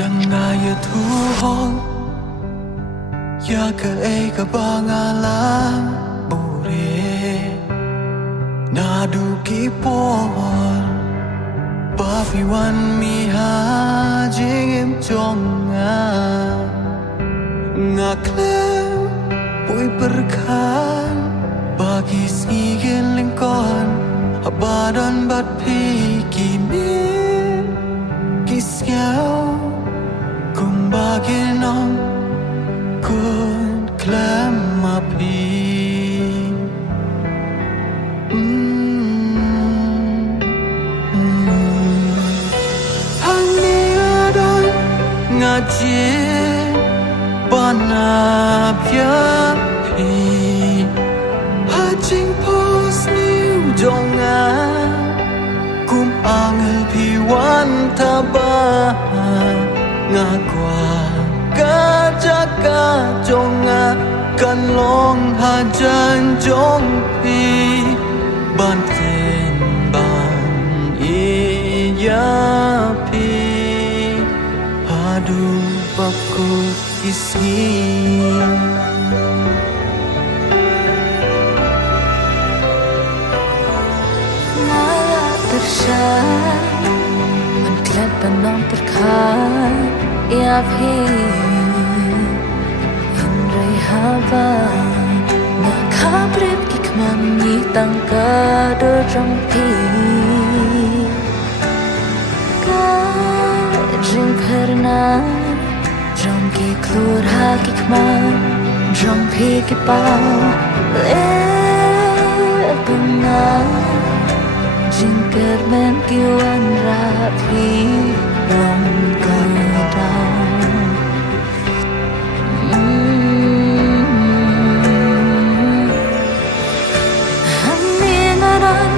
Dangaya tuhong Ya ke eka bangalang bure Nadu kipor Papiwan miha jingim jonga Ngaklem pui berkan Bagi sigin lingkon Abadan bat pikimin Kisyau Kung bagin om Kun klem api Hani adan ngaji Banapya pi Hajing pos niu jonga Kum angel piwan tabah Ngakwa kajaka jonga Kan long hajan jong pi Banten bang iya pi Aduh baku isi Maya tersyar Menklat penong terkar Ya pi Henry haba Nakabrip kikman Nitang kado trong pi Kajing pernah Trong ki klur ha kikman Trong pi kipau Le pengar Jingker men kiwan rapi Long kadang Hani ngaran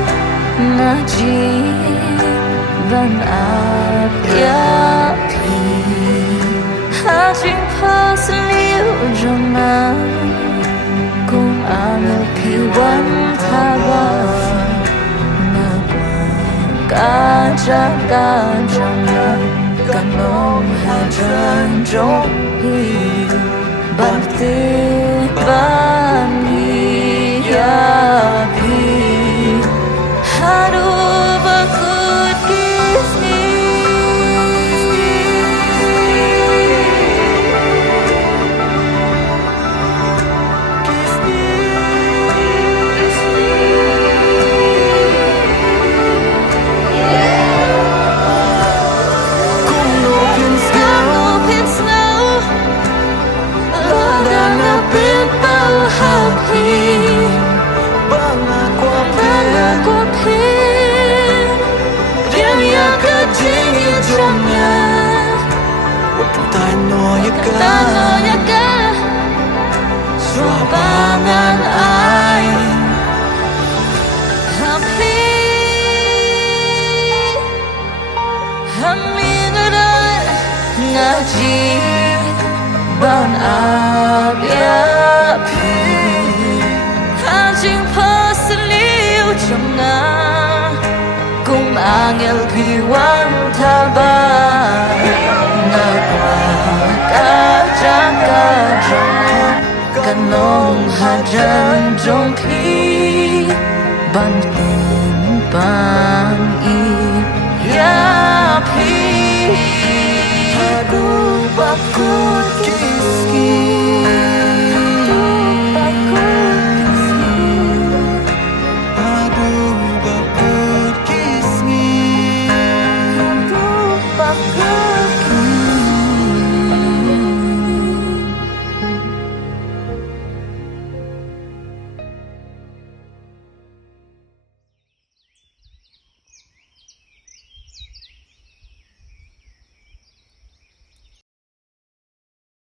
ngaji Ban api Hajing pas liu jonga Kung angel piwan tabah Kajang-kajang Kanong hajan jong hi Bakti bani ya pi Haru bakut kisni Tanoyaka Swabangan ay Happy Hamingaran Ngaji Ban abyapi Hajing pasaliw Jonga Kung angel piwan tabah Nagwa Kajang-kajang Kanong hajan jong pi Banten bang